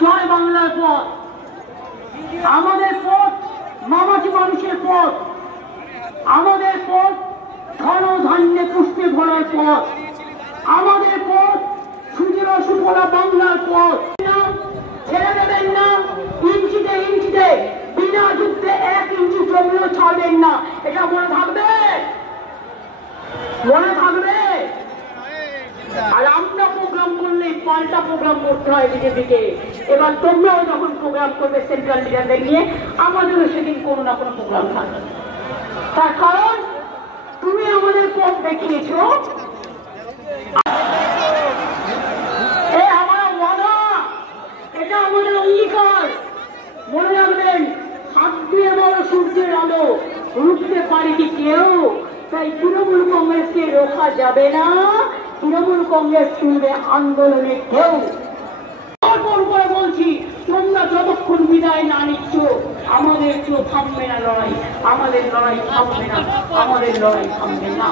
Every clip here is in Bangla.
জয় বাংলার পথ, আমাদের পথ মামাটি মানুষের পথ, আমাদের পথ ধন ধান্যে পুষ্পে ভরার পথ, আমাদের পথ সুজলা সুফলা বাংলার পথ। ছেড়ে দেবেন না, ইঞ্চিতে ইঞ্চিতে, বিনা যুদ্ধে 1 ইঞ্চি জমিও ছাড়বেন না। এটা মনে থাকবে, মনে থাকবে। আর আমরা প্রোগ্রাম করলে পাল্টা প্রোগ্রাম করতে হয় বিজেপিকে। এবার তোমরাও যখন প্রোগ্রাম করবে সেন্ট্রাল লিডারদের নিয়ে, আমাদেরও সেদিন কোনো না কোনো প্রোগ্রাম থাকবে। তার কারণ তুমি আমাদের পথ দেখিয়েছ, এটা আমাদের অঙ্গীকার। মনে রাখবেন, হাত দিয়ে বড় সূর্যের আলো রুখতে পারেনি কেউ, তাই তৃণমূল কংগ্রেসকে রোখা যাবে না। তৃণমূল কংগ্রেস তুলবে আন্দোলনে কেউ। করে বলছি, তোমরা যতক্ষণ বিদায় না নিচ্ছ, আমাদের কেউ থামবে না লড়াই, আমাদের লড়াই থামবে না, আমাদের লড়াই থামবে না।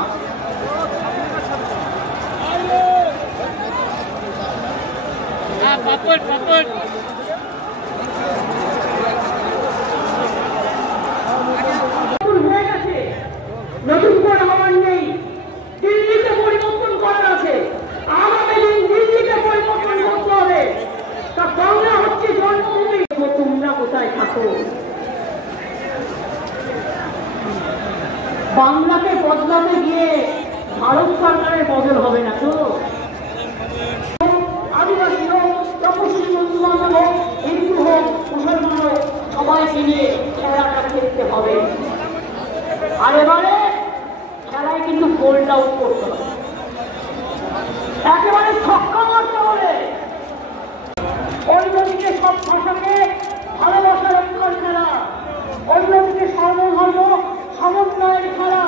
নতুন করে হওয়ার নেই, দিল্লিতে পরিবর্তন করার আছে। আগামী দিন দিল্লিতে পরিবর্তন করতে হবে। তা বাংলা হচ্ছে জন্মভূমি। তোমরা কোথায় থাকো? বাংলাকে বদলাতে গিয়ে ভারত সরকারের বদল হবে না তো। আদিবাসী হোক, তপশিলি বন্ধু বান্ধব হোক, হিন্দু হোক, মুসলমান হোক, সবাইকে নিয়ে খেলাটা খেলতে হবে। আর এবারে খেলায় কিন্তু গোল্ড আউট করতে হবে, একেবারে ছক্কা মারতে হবে। অন্যদিকে সব ভাষাকে ভালোবাসার একটা খেলা, অন্যদিকে সর্বধর্ম সমন্বয়ের খেলা,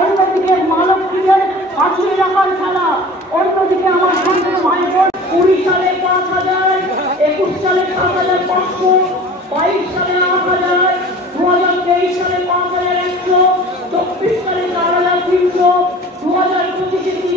অন্যদিকে মানবকে বাঁচিয়ে রাখার খেলা, অন্যদিকে আমার সন্তান ভাই বোন 20 সালে 5,000, 21 সালে 7,500, 22 সালে 8,000, 2023 সালে 5,100, 24 সালে 4,300, 2025